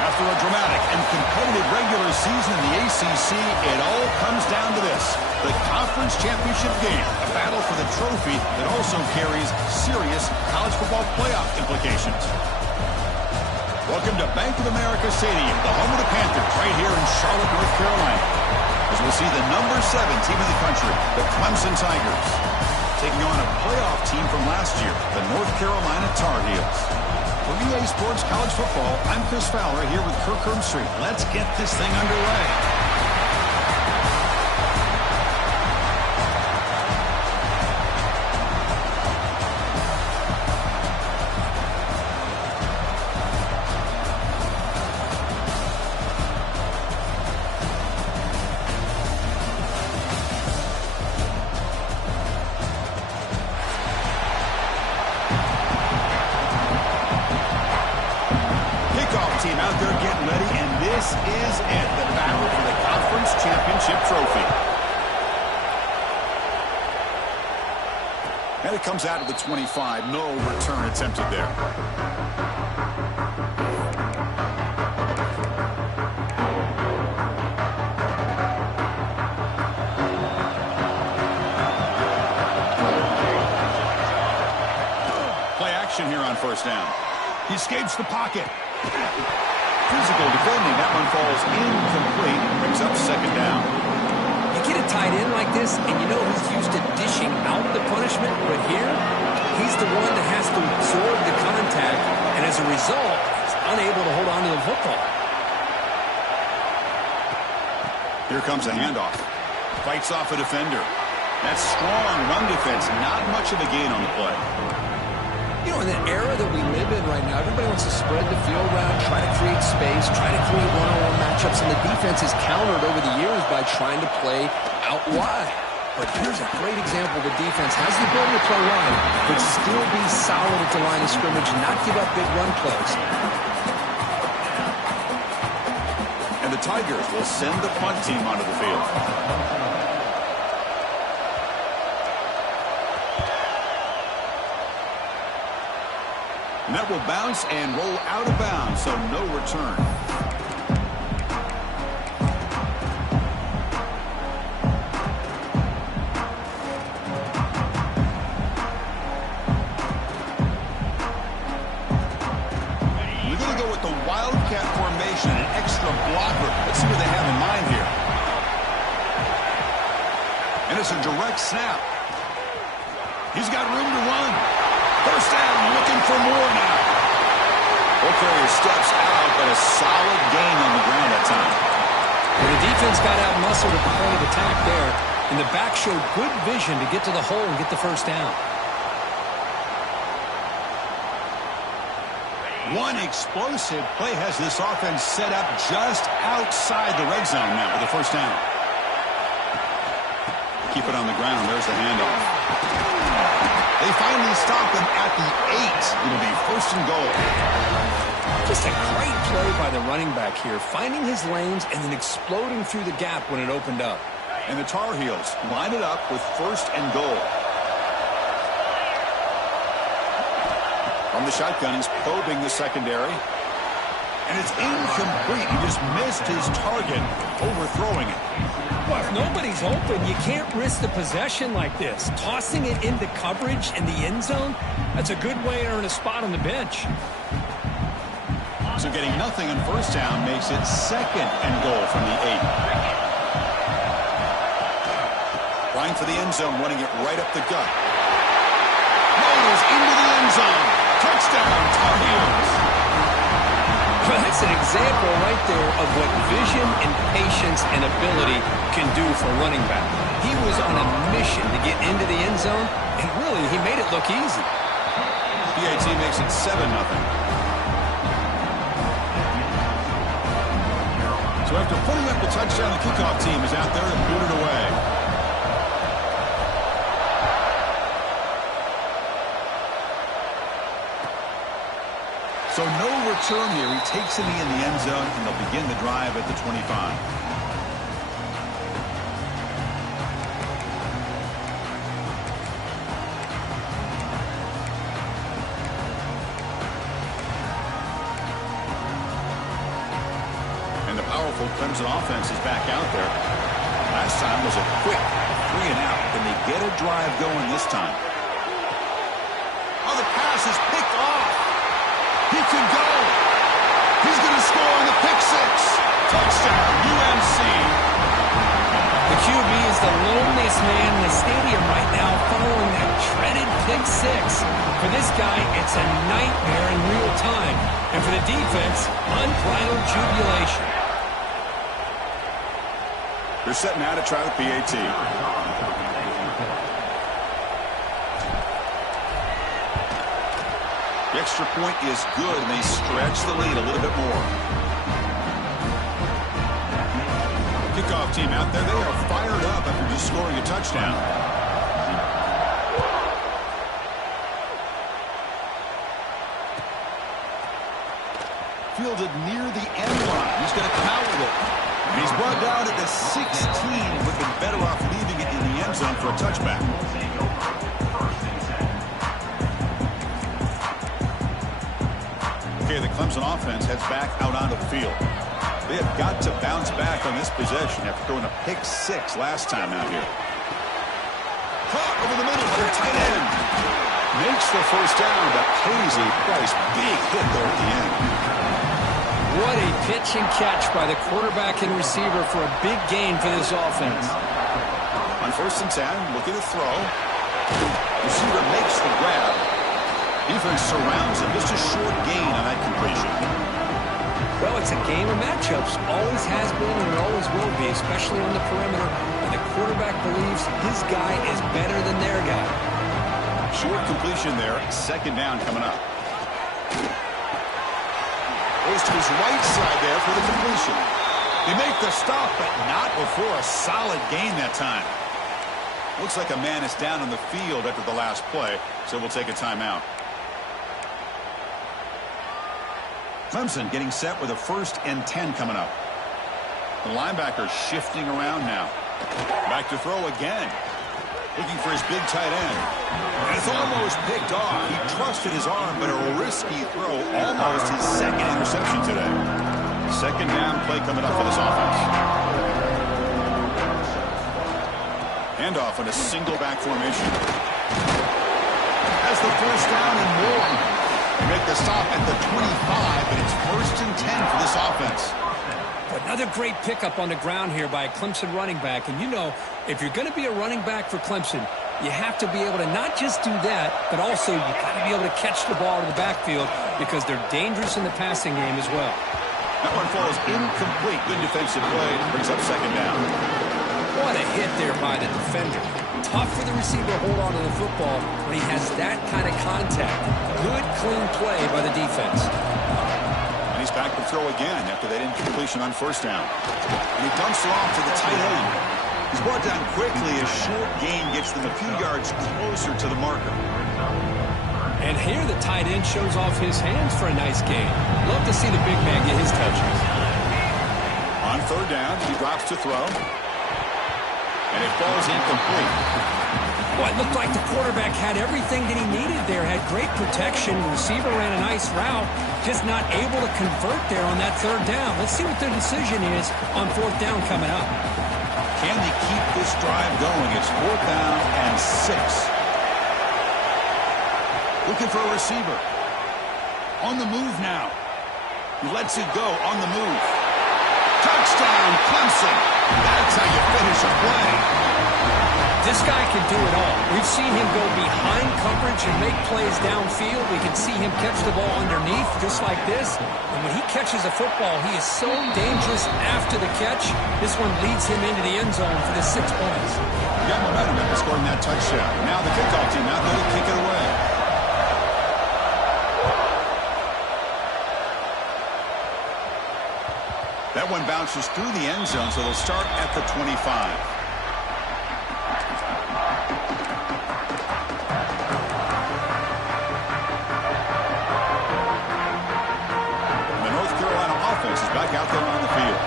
After a dramatic and competitive regular season in the ACC, it all comes down to this: the conference championship game, a battle for the trophy that also carries serious college football playoff implications. Welcome to Bank of America Stadium, the home of the Panthers, right here in Charlotte, North Carolina, as we'll see the number 7 team in the country, the Clemson Tigers, taking on a playoff team from last year, the North Carolina Tar Heels. For EA Sports College Football, I'm Chris Fowler here with Kirk Herbstreit. Let's get this thing underway. Team out there getting ready, and this is it, the battle for the conference championship trophy. And it comes out of the 25. No return attempted there. Play action here on first down. He escapes the pocket. Physical defending. That one falls incomplete. Brings up second down. You get a tight end like this, and you know he's used to dishing out the punishment, but here, he's the one that has to absorb the contact, and as a result, he's unable to hold on to the football. Here comes a handoff. Fights off a defender. That's strong run defense. Not much of a gain on the play. You know, in the era that we live in right now, everybody wants to spread the field around, try to create space, try to create one-on-one matchups, and the defense is countered over the years by trying to play out wide. But here's a great example. The defense has the ability to play wide, but still be solid at the line of scrimmage, not give up big run plays. And the Tigers will send the punt team onto the field. And that will bounce and roll out of bounds, so no return. We're going to go with the Wildcat formation, an extra blocker. Let's see what they have in mind here. And it's a direct snap. He's got room to run. First down, looking for more now. Ball carrier steps out, but a solid gain on the ground that time. Well, the defense got out muscled at the point of attack there, and the back showed good vision to get to the hole and get the first down. One explosive play has this offense set up just outside the red zone now with the first down. Keep it on the ground. There's the handoff. They finally stop him at the 8. It'll be first and goal. Just a great play by the running back here, finding his lanes and then exploding through the gap when it opened up. And the Tar Heels line it up with first and goal. From the shotgun, he's probing the secondary. And it's incomplete. He just missed his target, overthrowing it. Well, if nobody's open, you can't risk the possession like this. Tossing it into coverage in the end zone, that's a good way to earn a spot on the bench. So getting nothing on first down makes it second and goal from the 8. Line for the end zone, running it right up the gut. Motors into the end zone. Touchdown, Tar Heels. Well, that's an example right there of what vision and patience and ability can do for running back. He was on a mission to get into the end zone, and really, he made it look easy. PAT makes it 7-0. So after putting up the touchdown, the kickoff team is out there to boot it away. So no return here. He takes it in the end zone, and they'll begin the drive at the 25. powerful Clemson offense is back out there. Last time was a quick 3 and out. Can they get a drive going this time? Oh, the pass is picked off. He can go. He's going to score on the pick six. Touchdown, UNC. The QB is the loneliest man in the stadium right now following that dreaded pick six. For this guy, it's a nightmare in real time. And for the defense, unbridled jubilation. They're setting out to try the PAT. The extra point is good, and they stretch the lead a little bit more. Kickoff team out there, they are fired up after just scoring a touchdown. Fielded near the end line. He's going to power it. And he's brought down at the 16. Would have been better off leaving it in the end zone for a touchback. Okay, the Clemson offense heads back out onto the field. They have got to bounce back on this possession after throwing a pick six last time out here. Caught over the middle for a tight end. Makes the first down, but pays a price. Big hit there at the end. What a pitch and catch by the quarterback and receiver for a big gain for this offense. On 1st and 10, looking to throw. Receiver makes the grab. Defense surrounds him. Just a short gain on that completion. Well, it's a game of matchups. Always has been and it always will be, especially on the perimeter. And the quarterback believes his guy is better than their guy. Short completion there. 2nd down coming up. Goes to his right side there for the completion. They make the stop, but not before a solid gain that time. Looks like a man is down on the field after the last play, so we'll take a timeout. Clemson getting set with a 1st and 10 coming up. The linebacker shifting around now. Back to throw again. Looking for his big tight end. And it's almost picked off. He trusted his arm, but a risky throw. Almost his 2nd interception today. 2nd down play coming up for this offense. Handoff in a single back formation. Has the 1st down and more. Make the stop at the 25, but it's 1st and 10 for this offense. Another great pickup on the ground here by a Clemson running back. And you know, if you're going to be a running back for Clemson, you have to be able to not just do that, but also you got to be able to catch the ball in the backfield because they're dangerous in the passing game as well. That one falls incomplete. Good defensive play. Brings up 2nd down. What a hit there by the defender. Tough for the receiver to hold on to the football when he has that kind of contact. Good, clean play by the defense. And he's back to throw again after that incompletion on 1st down. And he dumps it off to the tight end. He's brought down quickly. A short gain gets them a few yards closer to the marker. And here the tight end shows off his hands for a nice gain. Love to see the big man get his touches. On 3rd down, he drops to throw. And it falls incomplete. Well, it looked like the quarterback had everything that he needed there. Had great protection. The receiver ran a nice route. Just not able to convert there on that 3rd down. Let's see what their decision is on 4th down coming up. Can they keep this drive going? It's 4th down and 6. Looking for a receiver. On the move now. He lets it go on the move. Touchdown, Clemson. That's how you finish a play. This guy can do it all. We've seen him go behind coverage and make plays downfield. We can see him catch the ball underneath just like this. And when he catches a football, he is so dangerous after the catch. This one leads him into the end zone for the 6 points. He got momentum after scoring that touchdown. Now the kickoff team out there to kick it away. That one bounces through the end zone, so they'll start at the 25. And the North Carolina offense is back out there on the field.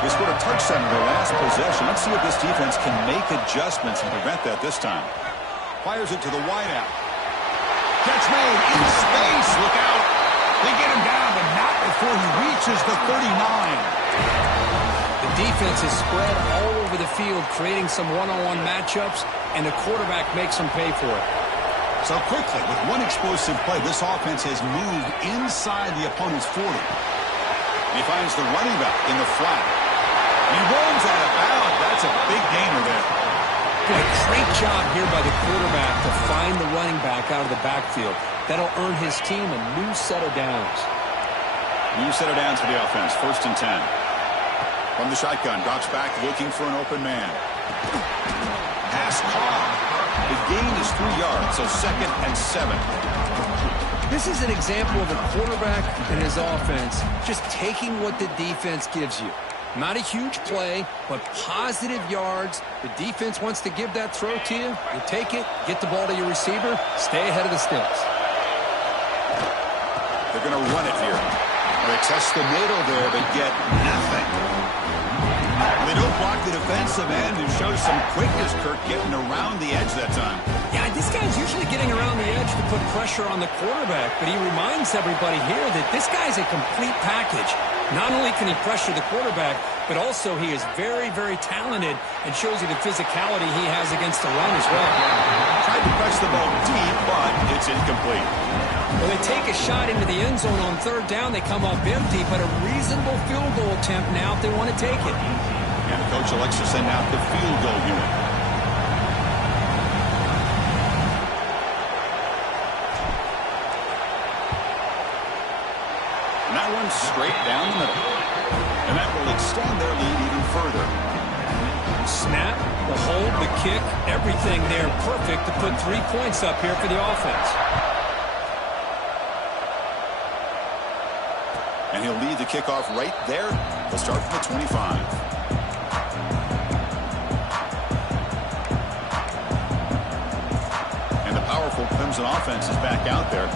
They scored a touchdown in their last possession. Let's see if this defense can make adjustments and prevent that this time. Fires it to the wideout. Catch made in space. Look out. They get him down, but not before he reaches the 39. Defense is spread all over the field, creating some one-on-one matchups, and the quarterback makes them pay for it. So quickly, with one explosive play, this offense has moved inside the opponent's 40. And he finds the running back in the flat. He runs out of bounds. That's a big gainer there. A great job here by the quarterback to find the running back out of the backfield. That'll earn his team a new set of downs. New set of downs for the offense. 1st and 10. From the shotgun, drops back looking for an open man. Pass caught. The gain is 3 yards, so 2nd and 7. This is an example of a quarterback and his offense just taking what the defense gives you. Not a huge play, but positive yards. The defense wants to give that throw to you. You take it, get the ball to your receiver, stay ahead of the sticks. They're going to run it here. They test the middle there, but get nothing. They don't block the defensive end and show some quickness, Kirk, getting around the edge that time. Yeah, this guy's usually getting around the edge to put pressure on the quarterback, but he reminds everybody here that this guy's a complete package. Not only can he pressure the quarterback, but also he is very, very talented and shows you the physicality he has against the run as well. Tried to press the ball deep, but it's incomplete. Well, they take a shot into the end zone on 3rd down. They come up empty, but a reasonable field goal attempt now if they want to take it. And the coach elects to send out the field goal unit. And that one's straight down the middle. And that will extend their lead even further. Snap, the hold, the kick, everything there perfect to put 3 points up here for the offense. And he'll lead the kickoff right there. He'll start from the 25. And the powerful Clemson offense is back out there.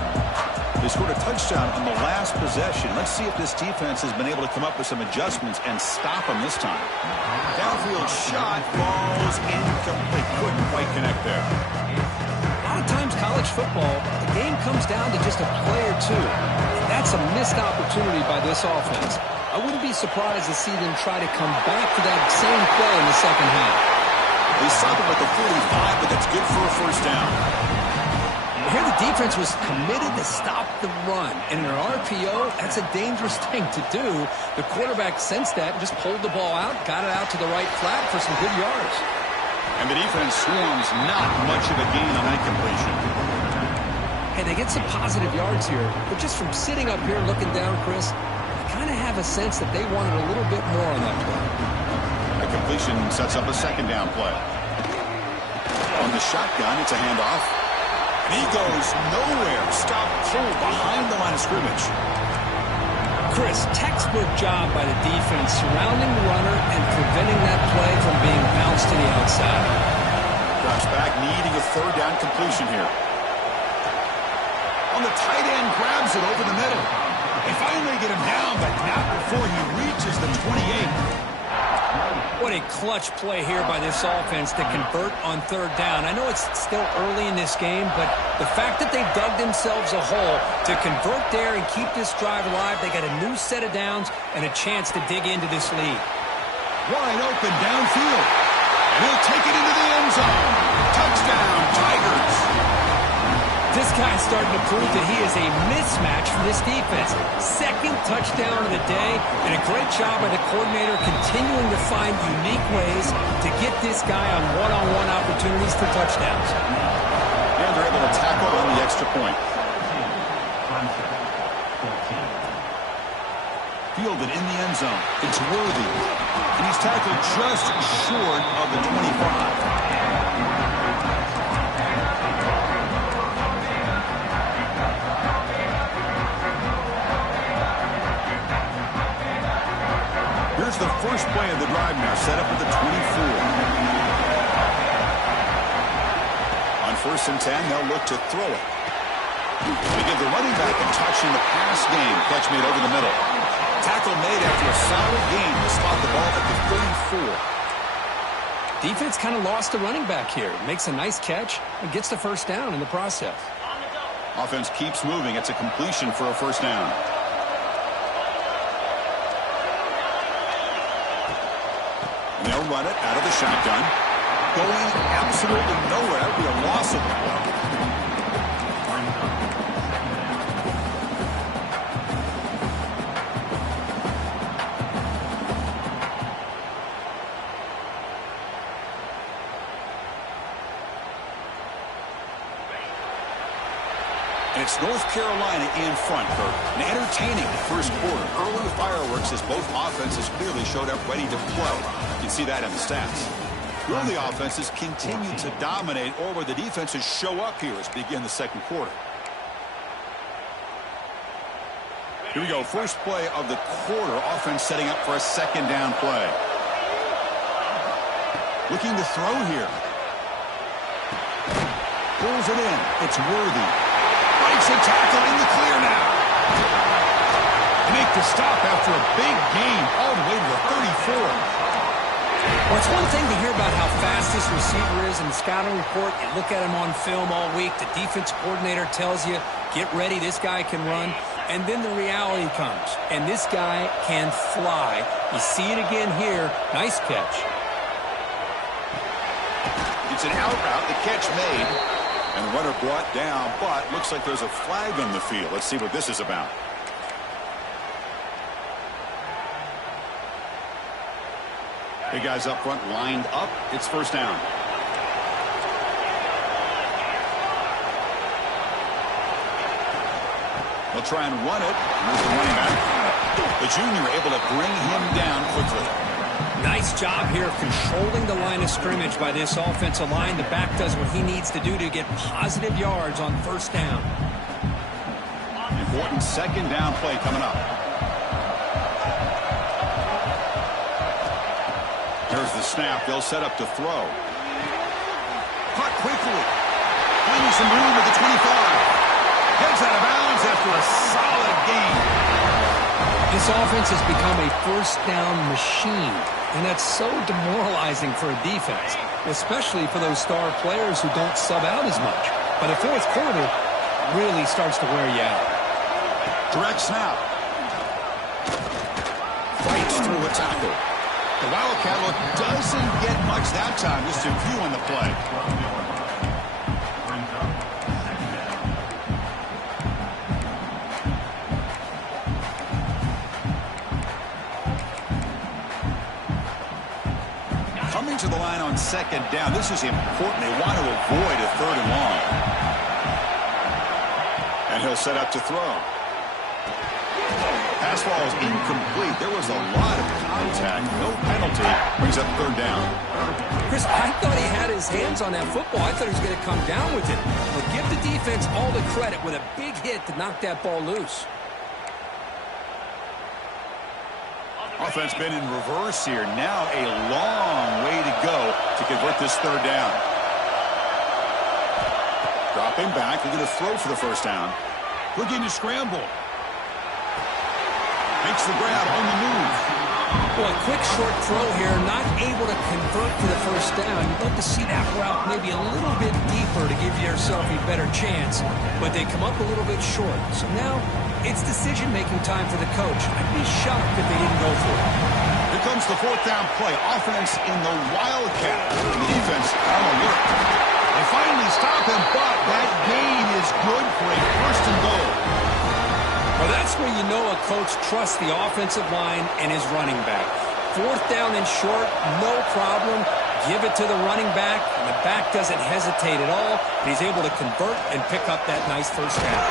They scored a touchdown on the last possession. Let's see if this defense has been able to come up with some adjustments and stop them this time. Downfield shot falls incomplete. Couldn't quite connect there. A lot of times college football, the game comes down to just a play or two. And that's a missed opportunity by this offense. I wouldn't be surprised to see them try to come back to that same play in the 2nd half. They stop him at the 45, but that's good for a 1st down. Here the defense was committed to stop the run. And in an RPO, that's a dangerous thing to do. The quarterback sensed that and just pulled the ball out, got it out to the right flat for some good yards. And the defense swarms not much of a gain on that completion. Hey, they get some positive yards here, but just from sitting up here looking down, Chris, I kind of have a sense that they wanted a little bit more on that play. A completion sets up a 2nd down play. On the shotgun, it's a handoff. And he goes nowhere. Stop pulled behind the line of scrimmage. Chris, textbook job by the defense surrounding the runner and preventing that play from being bounced to the outside. Drops back, needing a 3rd down completion here. On the tight end, grabs it over the middle. They finally get him down, but not before he reaches the 28. What a clutch play here by this offense to convert on 3rd down. I know it's still early in this game, but the fact that they've dug themselves a hole to convert there and keep this drive alive, they got a new set of downs and a chance to dig into this lead. Wide open downfield. And he'll take it into the end zone. Touchdown, Tigers. This guy's starting to prove that he is a mismatch for this defense. 2nd touchdown of the day, and a great job by the coordinator continuing to find unique ways to get this guy on one-on-one opportunities for touchdowns. And they're able to tackle on the extra point. Fielded in the end zone. It's Worthy. And he's tackled just short of the 25. Here's the first play of the drive now, set up at the 24. On 1st and 10, they'll look to throw it. They give the running back a touch in the pass game. Catch made over the middle. Tackle made after a solid gain to spot the ball at the 34. Defense kind of lost the running back here. Makes a nice catch and gets the 1st down in the process. Offense keeps moving. It's a completion for a 1st down. And they'll run it out of the shotgun. Going absolutely nowhere. That would be a loss of the play. And it's North Carolina in front, Kirk. An entertaining first quarter. Early fireworks as both offenses clearly showed up ready to play. You can see that in the stats. Will the offenses continue to dominate, or will the defenses show up here as we begin the second quarter? Here we go. First play of the quarter. Offense setting up for a second down play. Looking to throw here. Pulls it in. It's Worthy. Breaks a tackle in the clear now. They make the stop after a big gain all the way to the 34. Well, it's one thing to hear about how fast this receiver is in the scouting report. You look at him on film all week. The defense coordinator tells you, get ready, this guy can run. And then the reality comes. And this guy can fly. You see it again here. Nice catch. It's an out route. The catch made. And the runner brought down, but looks like there's a flag on the field. Let's see what this is about. The guys up front lined up. It's first down. They'll try and run it. There's the running back. The junior able to bring him down quickly. Nice job here of controlling the line of scrimmage by this offensive line. The back does what he needs to do to get positive yards on first down. Important second down play coming up. Here's the snap. They'll set up to throw. Caught quickly. Finding some room at the 25. Heads out of bounds after a solid gain. This offense has become a first down machine, and that's so demoralizing for a defense, especially for those star players who don't sub out as much. But a fourth quarter really starts to wear you out. Direct snap. Fights through a tackle. The Wildcat look doesn't get much that time. Just a few on the play. Coming to the line on second down. This is important. They want to avoid a third and long. And he'll set up to throw. Pass ball is incomplete. There was a lot of contact. No penalty. Brings up third down. Chris, I thought he had his hands on that football. I thought he was going to come down with it. But give the defense all the credit with a big hit to knock that ball loose. Offense been in reverse here. Now a long way to go to convert this third down. Dropping back. They're going to throw for the first down. Looking to scramble. Makes the grab on the move. Well, a quick short throw here, not able to convert for the first down. You'd love to see that route maybe a little bit deeper to give yourself a better chance, but they come up a little bit short. So now it's decision-making time for the coach. I'd be shocked if they didn't go for it. Here comes the fourth down play. Offense in the Wildcat. The defense on alert. They finally stop him, but that gain is good for a first and goal. Well, that's where you know a coach trusts the offensive line and his running back. Fourth down and short, no problem. Give it to the running back, and the back doesn't hesitate at all. He's able to convert and pick up that nice first down.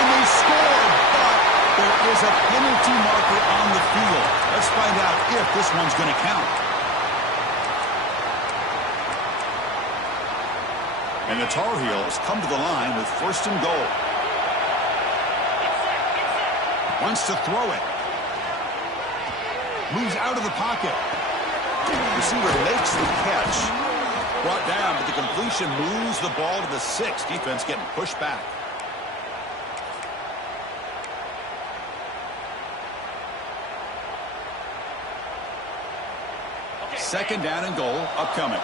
And they scored, but there is a penalty marker on the field. Let's find out if this one's going to count. And the Tar Heels come to the line with first and goal. Wants to throw it. Moves out of the pocket. Receiver makes the catch. Brought down, but the completion moves the ball to the 6. Defense getting pushed back. Second down and goal upcoming.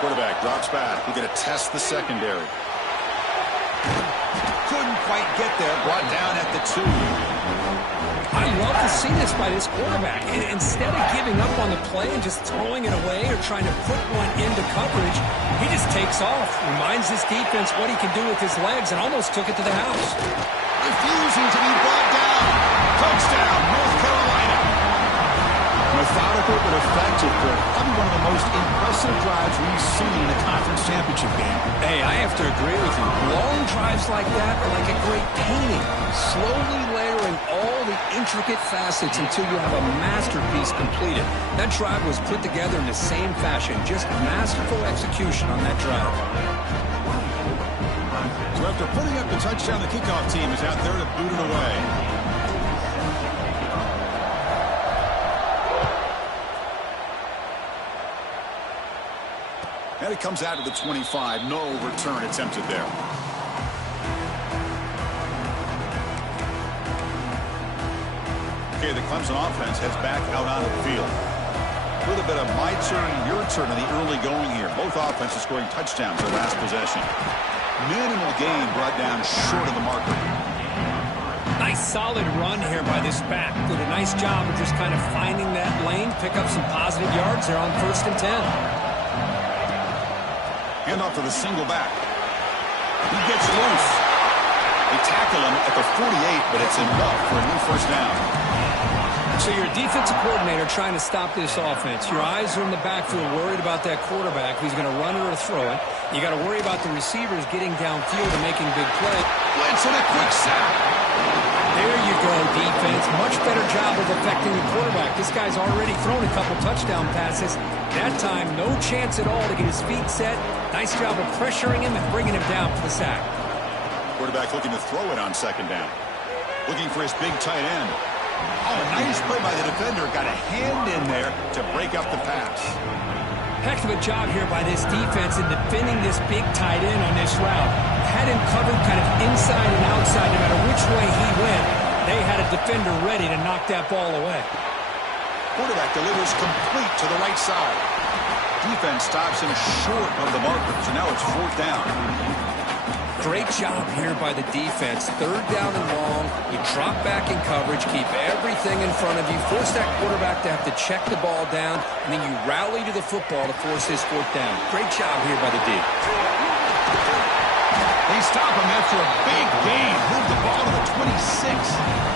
Quarterback drops back. We're going to test the secondary. Couldn't quite get there. Brought down at the 2. I love to see this by this quarterback. Instead of giving up on the play and just throwing it away or trying to put one into coverage, he just takes off, reminds his defense what he can do with his legs, and almost took it to the house. Refusing to be brought down. Touchdown, North Carolina. Methodical but effective, but probably one of the most impressive drives we've seen in a conference championship game. Hey, I have to agree with you. Long drives like that are like a great painting. Slowly layering all the intricate facets until you have a masterpiece completed. That drive was put together in the same fashion. Just masterful execution on that drive. So after putting up the touchdown, the kickoff team is out there to boot it away. And it comes out to the 25. No return attempted there. Okay, the Clemson offense heads back out onto the field. A little bit of my turn, your turn in the early going here. Both offenses scoring touchdowns their last possession. Minimal gain brought down short of the marker. Nice solid run here by this back. Did a nice job of just kind of finding that lane, pick up some positive yards there on 1st and 10. Hand off to the single back. He gets loose. They tackle him at the 48, but it's enough for a new first down. So you're a defensive coordinator trying to stop this offense. Your eyes are in the backfield worried about that quarterback who's going to run it or throw it. You got to worry about the receivers getting downfield and making big plays. Blitz and a quick sack. There you go, defense. Much better job of affecting the quarterback. This guy's already thrown a couple touchdown passes. That time, no chance at all to get his feet set. Nice job of pressuring him and bringing him down for the sack. Quarterback looking to throw it on 2nd down. Looking for his big tight end. Oh, a nice play by the defender. Got a hand in there to break up the pass. Heck of a job here by this defense in defending this big tight end on this route. Had him covered kind of inside and outside no matter which way he went. They had a defender ready to knock that ball away. Quarterback delivers complete to the right side. Defense stops him short of the marker, so now it's 4th down. Great job here by the defense. 3rd down and long. You drop back in coverage, keep everything in front of you, force that quarterback to have to check the ball down, and then you rally to the football to force his 4th down. Great job here by the D. They stop him after a big gain. Move the ball to the 26.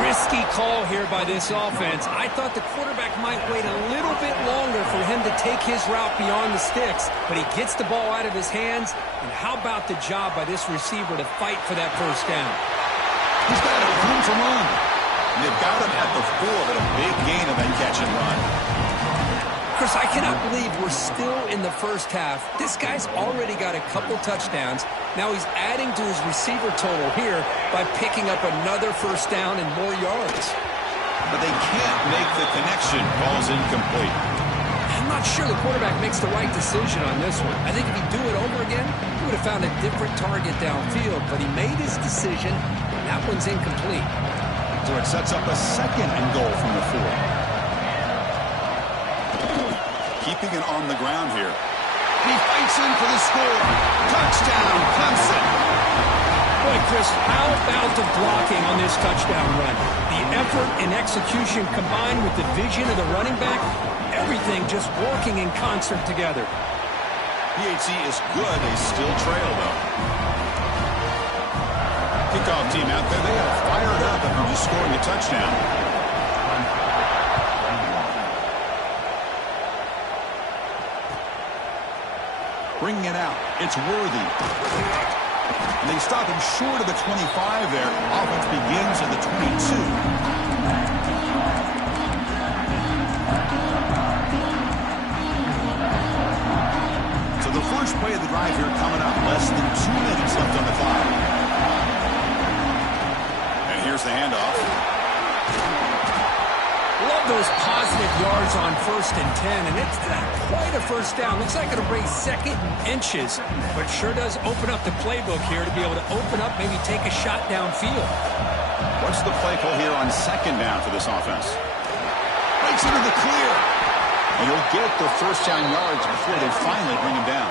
Risky call here by this offense. I thought the quarterback might wait a little bit longer for him to take his route beyond the sticks, but he gets the ball out of his hands. And how about the job by this receiver to fight for that 1st down? He's got a room to run. They've got him at the 4, but a big gain of that catch and run. Chris, I cannot believe we're still in the 1st half. This guy's already got a couple touchdowns. Now he's adding to his receiver total here by picking up another 1st down and more yards. But they can't make the connection. Ball's incomplete. I'm not sure the quarterback makes the right decision on this one. I think if he'd do it over again, he would have found a different target downfield. But he made his decision, and that one's incomplete. So it sets up a 2nd and goal from the 4. Keeping it on the ground here. He fights in for the score. Touchdown, Clemson. Boy, Chris, how about the blocking on this touchdown run? The effort and execution combined with the vision of the running back, everything just working in concert together. PHC is good. They still trail, though. Kickoff team out there. They are fired up after just scoring a touchdown. Bringing it out. It's Worthy. And they stop him short of the 25 there. Offense begins at the 22. So the first play of the drive here coming up. Less than 2 minutes left on the clock. And here's the handoff. Love those positive yards on 1st and 10, and it's not quite a 1st down. Looks like it'll bring 2nd inches, but sure does open up the playbook here to be able to open up, maybe take a shot downfield. What's the play call here on 2nd down for this offense? Breaks into the clear. And he'll get the 1st down yards before they finally bring him down.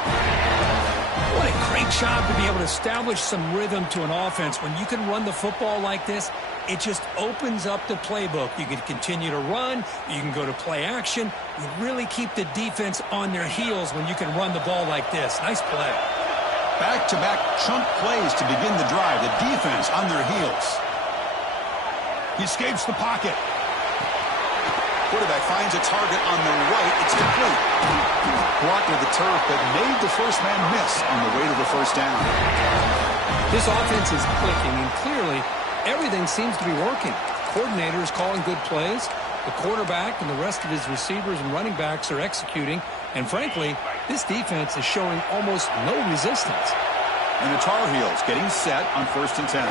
What a great job to be able to establish some rhythm to an offense. When you can run the football like this, it just opens up the playbook. You can continue to run. You can go to play action. You really keep the defense on their heels when you can run the ball like this. Nice play. Back-to-back chunk plays to begin the drive. The defense on their heels. He escapes the pocket. Quarterback finds a target on the right. It's complete. Blocked with the turf, but made the first man miss on the way to the first down. This offense is clicking, and clearly everything seems to be working. Coordinator is calling good plays. The quarterback and the rest of his receivers and running backs are executing. And frankly, this defense is showing almost no resistance. And the Tar Heels getting set on 1st and 10.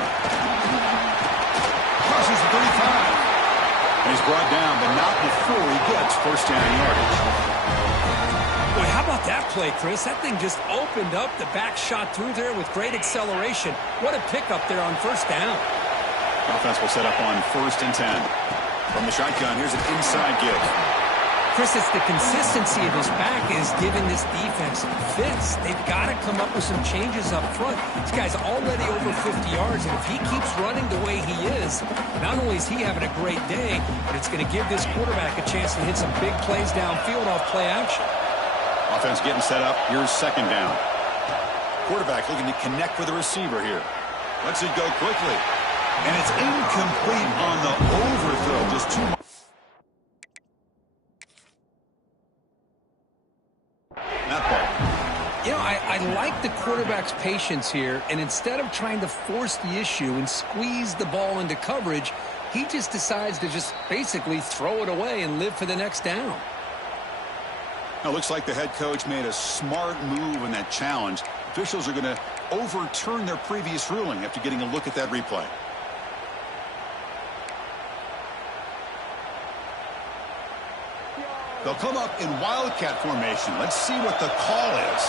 Crosses the 35. And he's brought down, but not before he gets first down yardage. Boy, how about that play, Chris? That thing just opened up. The back shot through there with great acceleration. What a pickup there on first down. Offense will set up on 1st and 10. From the shotgun, here's an inside give. Chris, it's the consistency of his back is giving this defense fits. They've got to come up with some changes up front. This guy's already over 50 yards, and if he keeps running the way he is, not only is he having a great day, but it's going to give this quarterback a chance to hit some big plays downfield off play action. Offense getting set up. Here's 2nd down. Quarterback looking to connect with the receiver here. Lets it go quickly. And it's incomplete on the overthrow. Just too much. You know, I like the quarterback's patience here, and instead of trying to force the issue and squeeze the ball into coverage, he just decides to just basically throw it away and live for the next down. Now, looks like the head coach made a smart move in that challenge. Officials are going to overturn their previous ruling after getting a look at that replay. They'll come up in Wildcat formation. Let's see what the call is.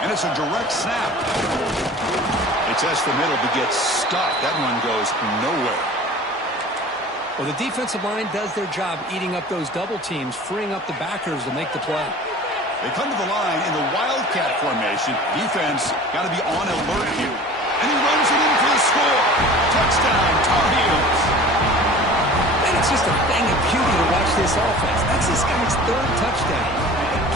And it's a direct snap. They test the middle but gets stuck. That one goes nowhere. Well, the defensive line does their job eating up those double teams, freeing up the backers to make the play. They come to the line in the Wildcat formation. Defense got to be on alert here. And he runs it in for the score. Touchdown, Tar Heels. And it's just a thing of beauty to watch this offense. That's this guy's 3rd touchdown.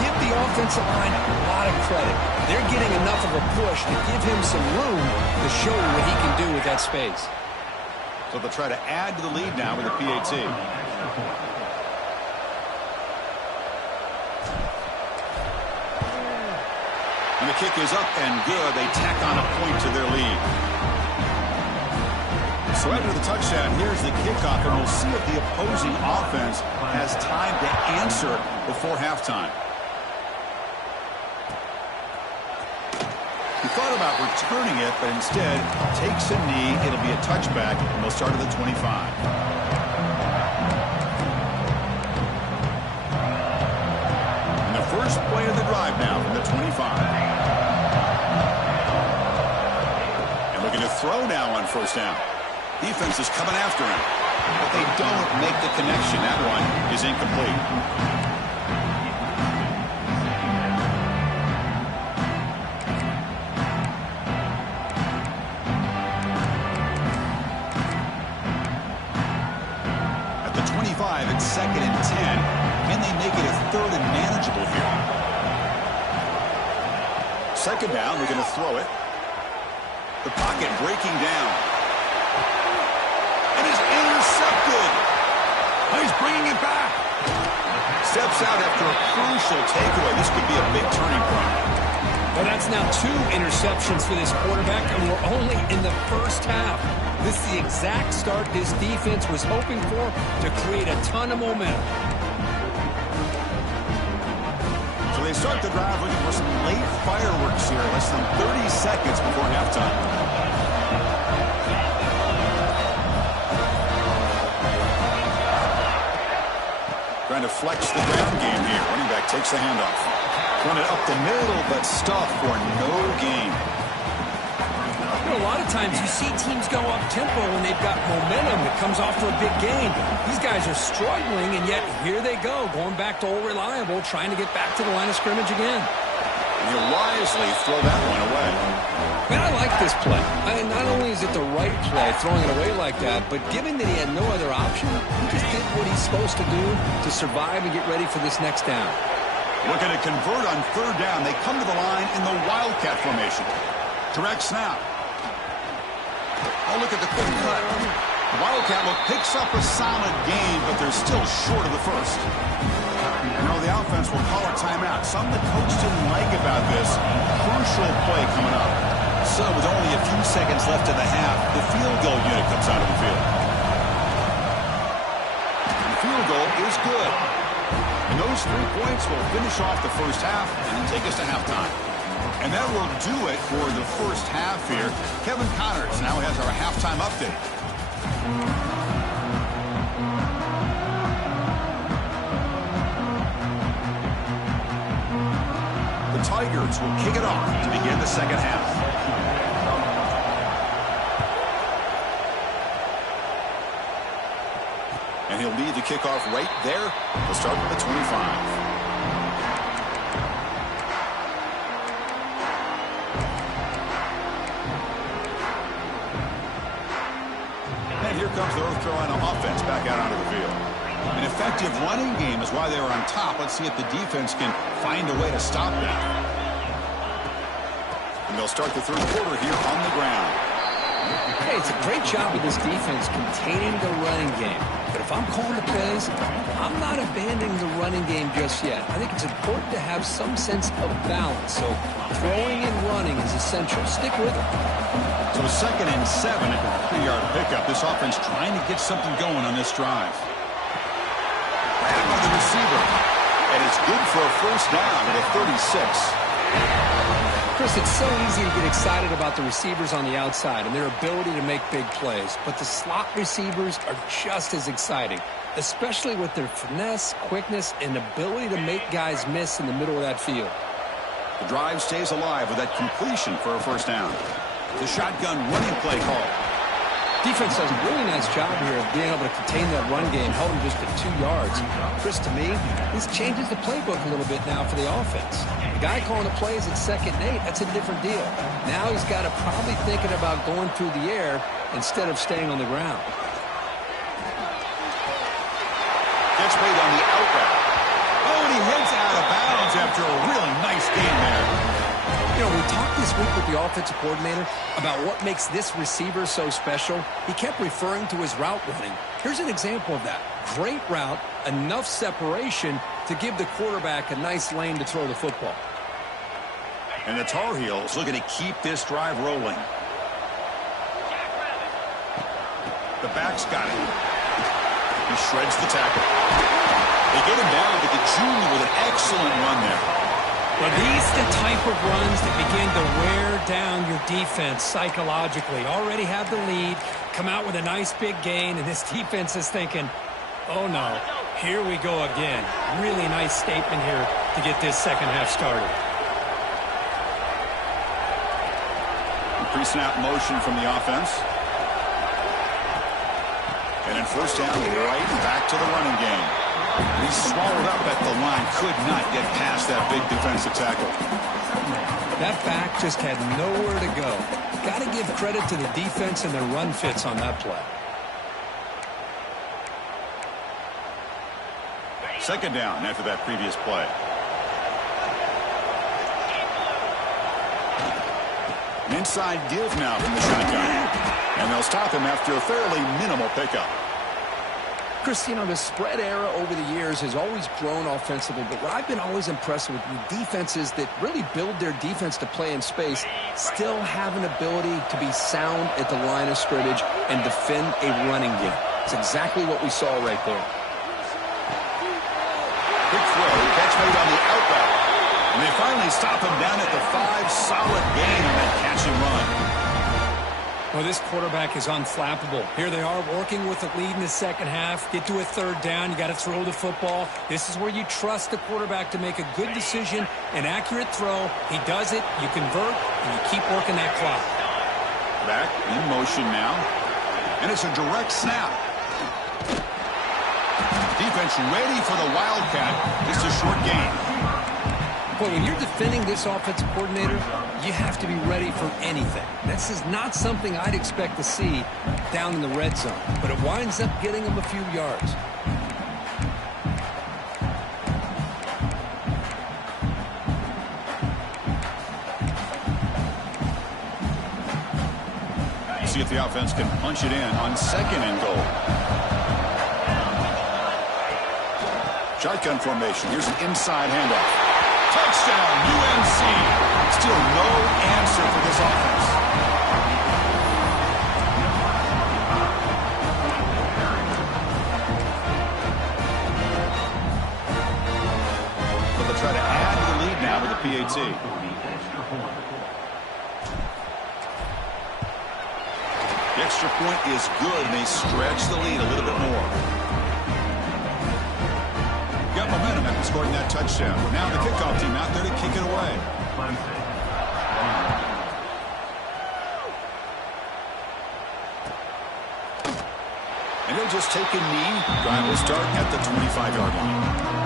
Give the offensive line a lot of credit. They're getting enough of a push to give him some room to show you what he can do with that space. So they'll try to add to the lead now with a PAT. And the kick is up and good. They tack on a point to their lead. So after the touchdown, here's the kickoff, and we'll see if the opposing offense has time to answer before halftime. He thought about returning it, but instead takes a knee. It'll be a touchback, and they'll start at the 25. And the first play of the drive now from the 25. And looking to throw now on first down. Defense is coming after him, but they don't make the connection. That one is incomplete. At the 25, it's 2nd and 10. Can they make it a 3rd and manageable here? 2nd down, we're going to throw it. The pocket breaking down. Intercepted. Now he's bringing it back. Steps out after a crucial takeaway. This could be a big turning point. Well, that's now 2 interceptions for this quarterback, and we're only in the first half. This is the exact start this defense was hoping for to create a ton of momentum. So they start the drive looking for some late fireworks here, less than 30 seconds before halftime. Trying to flex the ground game here. Running back takes the handoff. Run it up the middle, but stuffed for no gain. You know, a lot of times you see teams go up-tempo when they've got momentum that comes off to a big gain. These guys are struggling, and yet here they go, going back to old reliable, trying to get back to the line of scrimmage again. And he'll wisely throw that one away. Man, I like this play. Not only is it the right play, throwing it away like that, but given that he had no other option, he just did what he's supposed to do to survive and get ready for this next down. Looking to convert on third down. They come to the line in the Wildcat formation. Direct snap. Oh, look at the quick cut. The Wildcat look picks up a solid gain, but they're still short of the first. You know, the offense will call a timeout. Something the coach didn't like about this. Crucial play coming up. So with only a few seconds left in the half, the field goal unit comes out of the field. The field goal is good. And those 3 points will finish off the first half and take us to halftime. And that will do it for the first half here. Kevin Connors now has our halftime update. The Tigers will kick it off to begin the second half. And he'll lead the kickoff right there. He'll start at the 25. And here comes the North Carolina offense back out onto the field. An effective running game is why they were on top. Let's see if the defense can find a way to stop that. And they'll start the third quarter here on the ground. Hey, it's a great job of this defense containing the running game. But if I'm calling the plays, I'm not abandoning the running game just yet. I think it's important to have some sense of balance. So throwing and running is essential. Stick with it. So 2nd and 7 at the 3-yard pickup. This offense trying to get something going on this drive. Back on the receiver. And it's good for a first down at a 36. Chris, it's so easy to get excited about the receivers on the outside and their ability to make big plays. But the slot receivers are just as exciting, especially with their finesse, quickness, and ability to make guys miss in the middle of that field. The drive stays alive with that completion for a first down. The shotgun running play call. Defense does a really nice job here of being able to contain that run game, held him just at 2 yards. Chris, to me, this changes the playbook a little bit now for the offense. The guy calling the plays at 2nd and 8, that's a different deal. Now he's got to probably thinking about going through the air instead of staying on the ground. Gets made on the out route. Oh, and he heads out of bounds after a really nice game there. You know, we talked this week with the offensive coordinator about what makes this receiver so special. He kept referring to his route running. Here's an example of that. Great route, enough separation to give the quarterback a nice lane to throw the football. And the Tar Heels looking to keep this drive rolling. The back's got it. He shreds the tackle. They get him down, but the junior with an excellent run there. Well, these are the type of runs that begin to wear down your defense psychologically. Already have the lead, come out with a nice big gain, and this defense is thinking, oh no, here we go again. Really nice statement here to get this second half started. Pre-snap motion from the offense. And then first down, right back to the running game. He's swallowed up at the line. Could not get past that big defensive tackle. That back just had nowhere to go. Got to give credit to the defense and their run fits on that play. Second down after that previous play. An inside give now from the shotgun. And they'll stop him after a fairly minimal pickup. Chris, you know, the spread era over the years has always grown offensively, but what I've been always impressed with defenses that really build their defense to play in space still have an ability to be sound at the line of scrimmage and defend a running game. It's exactly what we saw right there. Quick throw, catch made on the out route. And they finally stop him down at the 5. Solid gain on that catch and run. Well, this quarterback is unflappable. Here they are working with the lead in the second half. Get to a third down. You got to throw the football. This is where you trust the quarterback to make a good decision, an accurate throw. He does it, you convert, and you keep working that clock. Back in motion now. And it's a direct snap. Defense ready for the Wildcat. Just a short gain. Well, when you're defending this offensive coordinator, you have to be ready for anything. This is not something I'd expect to see down in the red zone, but it winds up getting them a few yards. See if the offense can punch it in on 2nd and goal. Shotgun formation. Here's an inside handoff. Touchdown, UNC. Still no answer for this offense. But they'll try to add to the lead now with the PAT. The extra point is good, and they stretch the lead a little bit more. Got momentum after scoring that touchdown. Now the kickoff team out there to kick it away. And they'll just take a knee. Drive will start at the 25-yard line.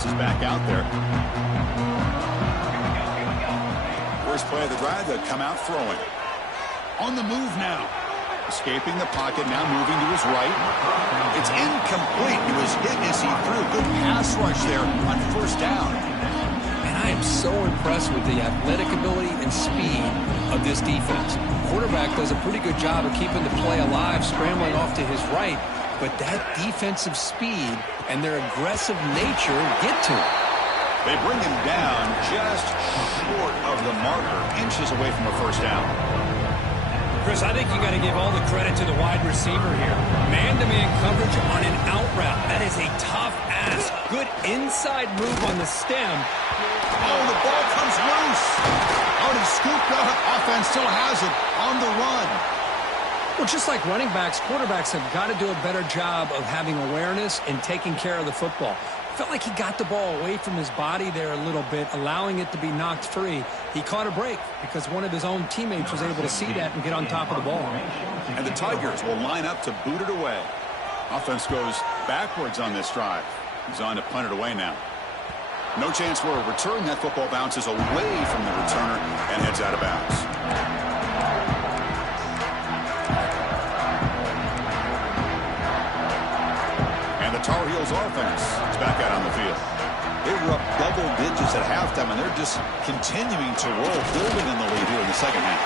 Is back out there. First play of the drive, they'll come out throwing. On the move now. Escaping the pocket, now moving to his right. It's incomplete. He was hit as he threw. Good pass rush there on 1st down. And I am so impressed with the athletic ability and speed of this defense. Quarterback does a pretty good job of keeping the play alive, scrambling off to his right. But that defensive speed and their aggressive nature get to him. They bring him down just short of the marker, inches away from a 1st down. Chris, I think you got to give all the credit to the wide receiver here. Man-to-man coverage on an out route. That is a tough ask. Good inside move on the stem. Oh, the ball comes loose. Oh, he scooped up. Offense still has it on the run. Well, just like running backs, quarterbacks have got to do a better job of having awareness and taking care of the football. Felt like he got the ball away from his body there a little bit, allowing it to be knocked free. He caught a break because one of his own teammates was able to see that and get on top of the ball. And the Tigers will line up to boot it away. Offense goes backwards on this drive. He's on to punt it away now. No chance for a return. That football bounces away from the returner and heads out of bounds. The Tar Heels offense is back out on the field. They were up double digits at halftime, and they're just continuing to roll, building in the lead here in the 2nd half.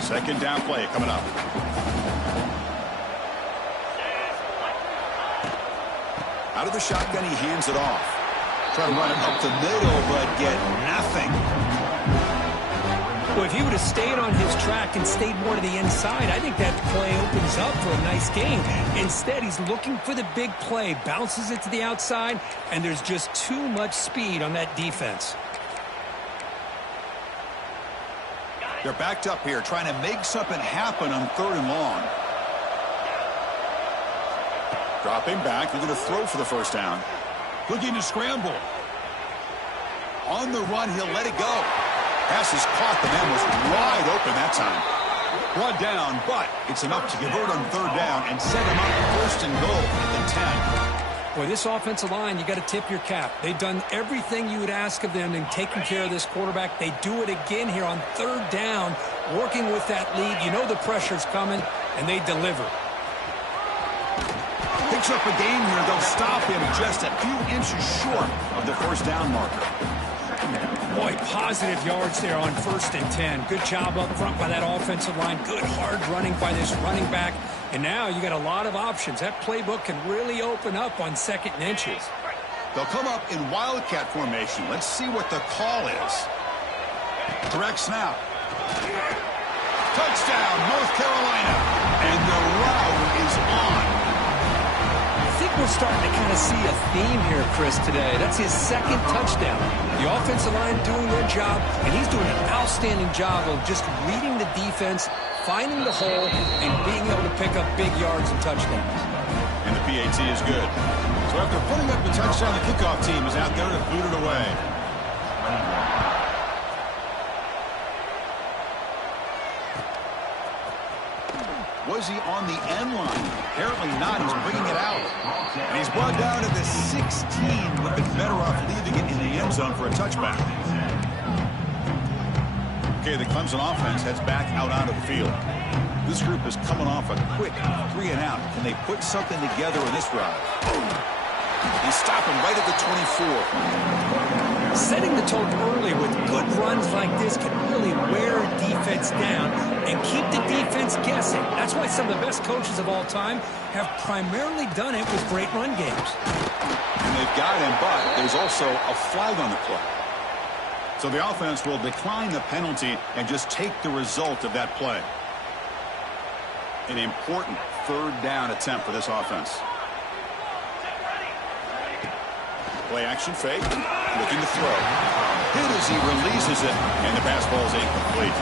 Second down play coming up. Out of the shotgun, he hands it off. Try to run it up the middle, but get nothing. Well, if he would have stayed on his track and stayed more to the inside, I think that play opens up for a nice gain. Instead, he's looking for the big play, bounces it to the outside, and there's just too much speed on that defense. They're backed up here, trying to make something happen on 3rd and long. Dropping back, they're going to throw for the 1st down. Looking to scramble. On the run, he'll let it go. Pass is caught. The man was wide open that time. Brought down, but it's enough to convert on 3rd down and set him up 1st and goal at the 10. Boy, this offensive line, you got to tip your cap. They've done everything you would ask of them in taking care of this quarterback. They do it again here on 3rd down, working with that lead. You know the pressure's coming, and they deliver. Picks up a gain here. They'll stop him just a few inches short of the 1st down marker. Boy, positive yards there on 1st and 10. Good job up front by that offensive line. Good hard running by this running back. And now you got a lot of options. That playbook can really open up on 2nd and inches. They'll come up in wildcat formation. Let's see what the call is. Direct snap. Touchdown, North Carolina. And the route is on. I think we're starting to kind of see a theme here, Chris, today. That's his 2nd touchdown. The offensive line doing their job, and he's doing an outstanding job of just reading the defense, finding the hole, and being able to pick up big yards and touchdowns. And the PAT is good. So after putting up the touchdown, the kickoff team is out there to boot it away. Was he on the end line? Apparently not. He's bringing it out. And he's brought down at the 16. Would have been better off leaving it in the end zone for a touchback. Okay, the Clemson offense heads back out onto the field. This group is coming off a quick 3-and-out. Can they put something together in this drive? And stop him right at the 24. Setting the tone early with good runs like this can really wear a defense down and keep the defense guessing. That's why some of the best coaches of all time have primarily done it with great run games. And they've got him, but there's also a flag on the play. So the offense will decline the penalty and just take the result of that play. An important third down attempt for this offense. Play action fake. Looking to throw. Hit as he releases it, and the pass ball is incomplete.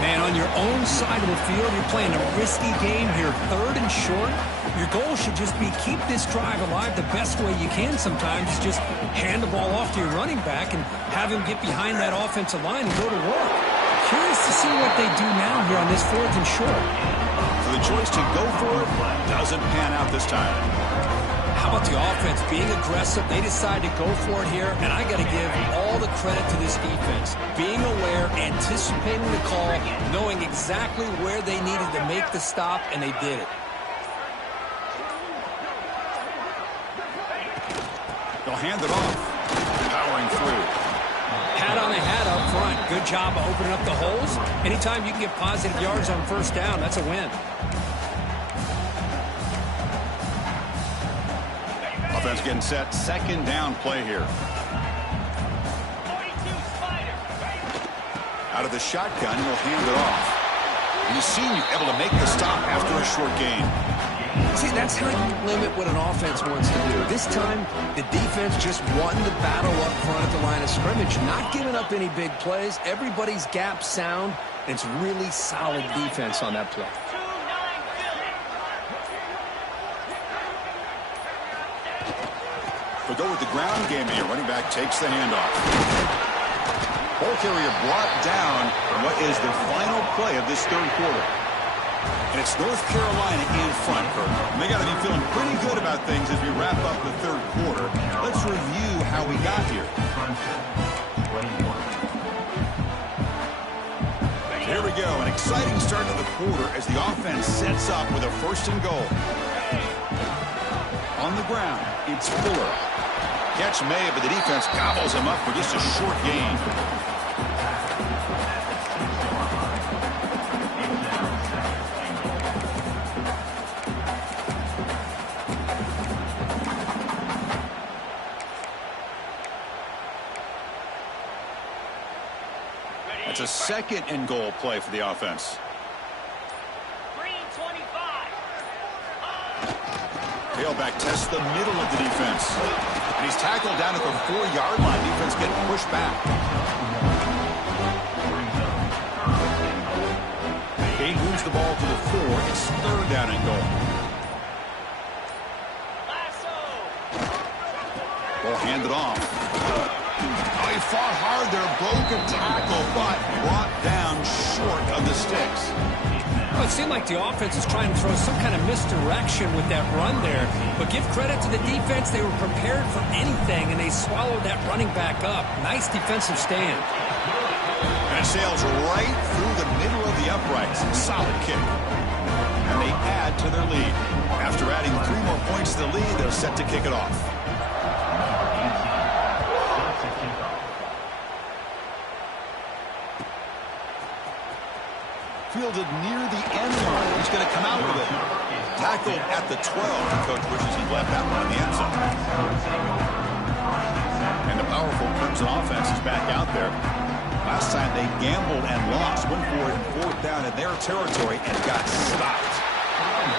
Man, on your own side of the field, you're playing a risky game here, 3rd and short. Your goal should just be keep this drive alive the best way you can sometimes. Just hand the ball off to your running back and have him get behind that offensive line and go to work. Curious to see what they do now here on this 4th and short. So the choice to go for it doesn't pan out this time. How about the offense being aggressive? They decide to go for it here, and I got to give all the credit to this defense. Being aware, anticipating the call, knowing exactly where they needed to make the stop, and they did it. They'll hand it off. Powering through. Pat on the hat up front. Good job of opening up the holes. Anytime you can get positive yards on 1st down, that's a win. Offense getting set. 2nd down play here. Out of the shotgun, he'll hand it off. And you see him able to make the stop after a short gain. See, that's how you limit what an offense wants to do. This time, the defense just won the battle up front at the line of scrimmage, not giving up any big plays. Everybody's gap sound, and it's really solid defense on that play. We'll go with the ground game here. Running back takes the handoff. Ball carrier brought down in what is the final play of this 3rd quarter. And it's North Carolina in front, Kurt. And they got to be feeling pretty good about things as we wrap up the 3rd quarter. Let's review how we got here. Here we go. An exciting start to the quarter as the offense sets up with a 1st and goal. On the ground, it's Fuller. Catch made, but the defense gobbles him up for just a short gain. It's a 2nd and goal play for the offense. Tailback tests the middle of the defense. And he's tackled down at the 4-yard line. Defense getting pushed back. He moves the ball to the 4. It's 3rd down and goal. Ball handed off. Oh, he fought hard there. Broke a tackle, but brought down short of the sticks. Well, it seemed like the offense was trying to throw some kind of misdirection with that run there. But give credit to the defense. They were prepared for anything, and they swallowed that running back up. Nice defensive stand. And it sails right through the middle of the uprights. Solid kick. And they add to their lead. After adding 3 more points to the lead, they're set to kick it off. Fielded near the end line. He's going to come out with it. Tackled at the 12. The coach wishes he left that one in the end zone. And the powerful Crimson offense is back out there. Last time they gambled and lost. Went for it 4th down in their territory and got stopped.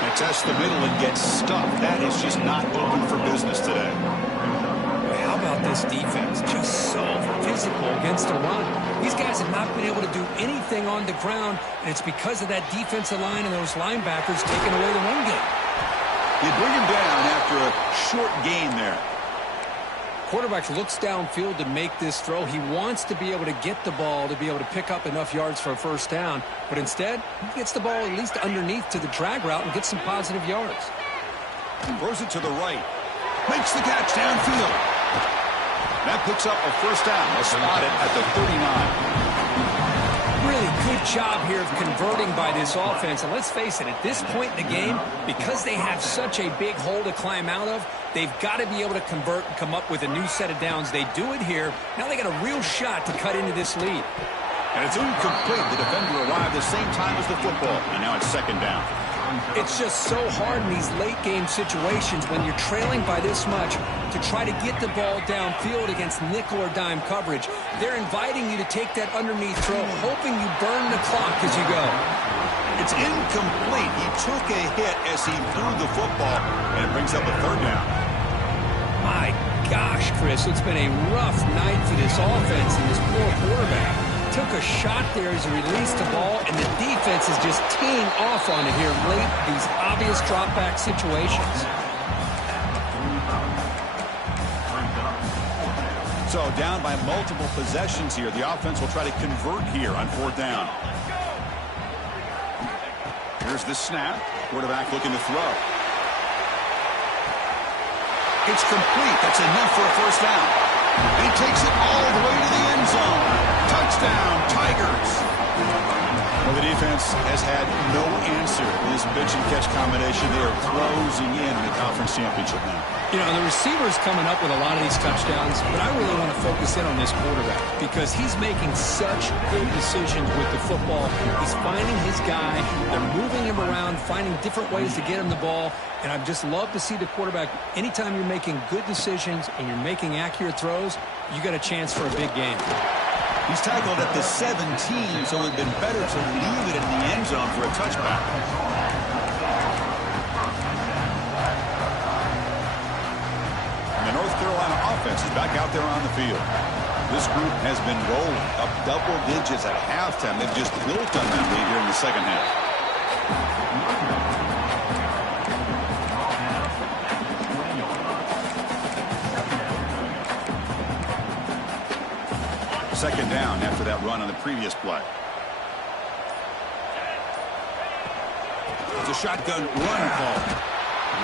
They test the middle and get stuck. That is just not open for business today. How about this defense? Just so physical against the run. These guys have not been able to do anything on the ground, and it's because of that defensive line and those linebackers taking away the run game. You bring him down after a short gain there. Quarterback looks downfield to make this throw. He wants to be able to get the ball to be able to pick up enough yards for a first down. But instead, he gets the ball at least underneath to the drag route and gets some positive yards. Throws it to the right. Makes the catch downfield. That picks up a first down. They'll spot it at the 39. Really good job here of converting by this offense. And let's face it, at this point in the game, because they have such a big hole to climb out of, they've got to be able to convert and come up with a new set of downs. They do it here. Now they got a real shot to cut into this lead. And it's incomplete. The defender arrived the same time as the football. And now it's second down. It's just so hard in these late-game situations when you're trailing by this much to try to get the ball downfield against nickel or dime coverage. They're inviting you to take that underneath throw, hoping you burn the clock as you go. It's incomplete. He took a hit as he threw the football, and it brings up a third down. My gosh, Chris, it's been a rough night for this offense and this poor quarterback. Took a shot there as he released the ball, and the defense is just teeing off on it here late, these obvious drop-back situations. So down by multiple possessions here. The offense will try to convert here on fourth down. Here's the snap. Quarterback looking to throw. It's complete. That's enough for a first down. And he takes it all the way to the end zone. Touchdown, Tigers. Well, the defense has had no answer to this pitch-and-catch combination. They are closing in the conference championship now. You know, the receiver's coming up with a lot of these touchdowns, but I really want to focus in on this quarterback because he's making such good decisions with the football. He's finding his guy. They're moving him around, finding different ways to get him the ball, and I just love to see the quarterback. Anytime you're making good decisions and you're making accurate throws, you got a chance for a big game. He's tackled at the 17, so it would have been better to leave it in the end zone for a touchback. And the North Carolina offense is back out there on the field. This group has been rolling up double digits at halftime. They've just built on that lead here in the second half. Second down after that run on the previous play. It's a shotgun run call.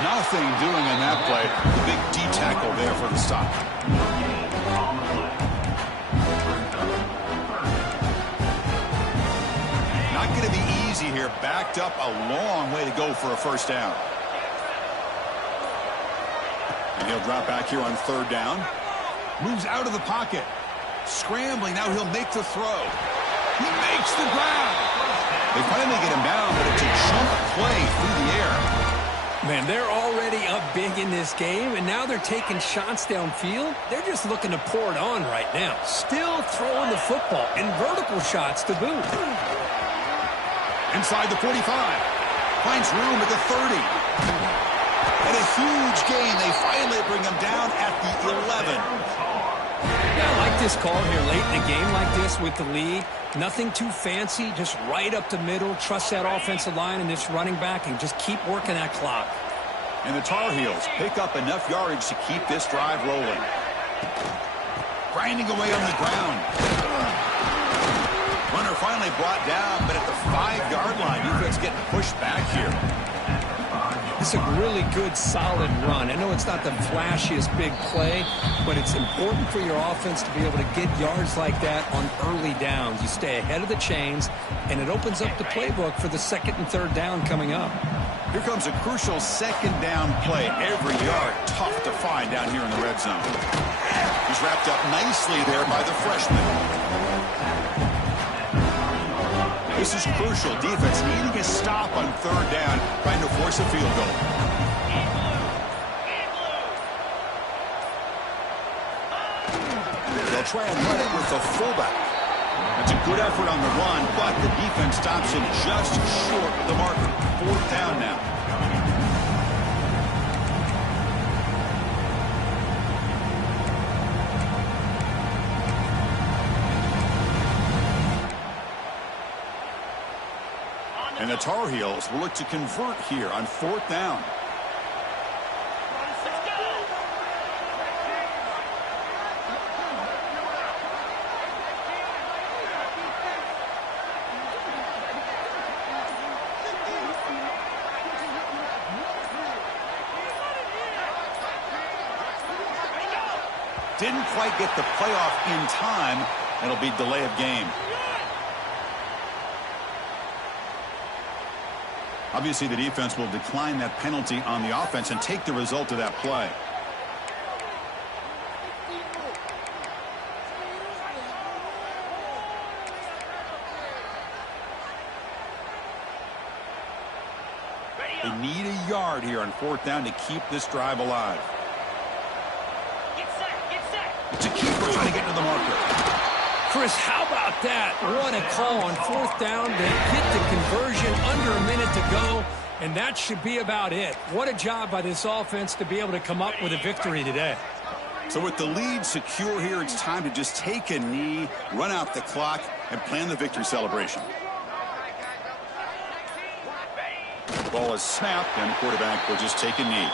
Nothing doing on that play. The big D tackle there for the stop. Not going to be easy here. Backed up a long way to go for a first down. And he'll drop back here on third down. Moves out of the pocket. Scrambling, now he'll make the throw. He makes the ground. They finally get him down, but it's a jump play through the air. Man, they're already up big in this game, and now they're taking shots downfield. They're just looking to pour it on right now. Still throwing the football, and vertical shots to boot. Inside the 45. Finds room at the 30. And a huge gain. They finally bring him down at the 11. Yeah, I like this call here late in the game like this with the lead. Nothing too fancy, just right up the middle. Trust that offensive line and this running back and just keep working that clock. And the Tar Heels pick up enough yardage to keep this drive rolling. Grinding away on the ground. Runner finally brought down, but at the 5-yard line, defense getting pushed back here. It's a really good, solid run. I know it's not the flashiest big play, but it's important for your offense to be able to get yards like that on early downs. You stay ahead of the chains, and it opens up the playbook for the second and third down coming up. Here comes a crucial second down play. Every yard tough to find down here in the red zone. He's wrapped up nicely there by the freshman. This is crucial. Defense needing a stop on third down, trying to force a field goal. They'll try and run it with the fullback. That's a good effort on the run, but the defense stops him just short of the marker. Fourth down now. And the Tar Heels will look to convert here on fourth down. didn't quite get the playoff in time. It'll be delay of game. Obviously, the defense will decline that penalty on the offense and take the result of that play. They need a yard here on 4th down to keep this drive alive. It's a keeper trying to get to the marker. Chris, how about that? What a call on 4th down to get the conversion under a minute to go, and that should be about it. What a job by this offense to be able to come up with a victory today. So with the lead secure here, it's time to just take a knee, run out the clock, and plan the victory celebration. Ball is snapped, and the quarterback will just take a knee.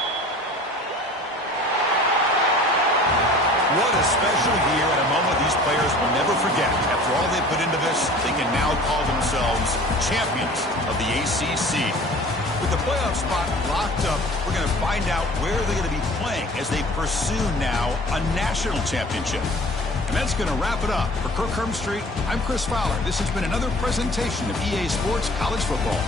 What a special year and a moment these players will never forget. After all they put into this, they can now call themselves champions of the ACC. With the playoff spot locked up, we're going to find out where they're going to be playing as they pursue now a national championship. And that's going to wrap it up. For Kirk Hermstreet, I'm Chris Fowler. This has been another presentation of EA Sports College Football.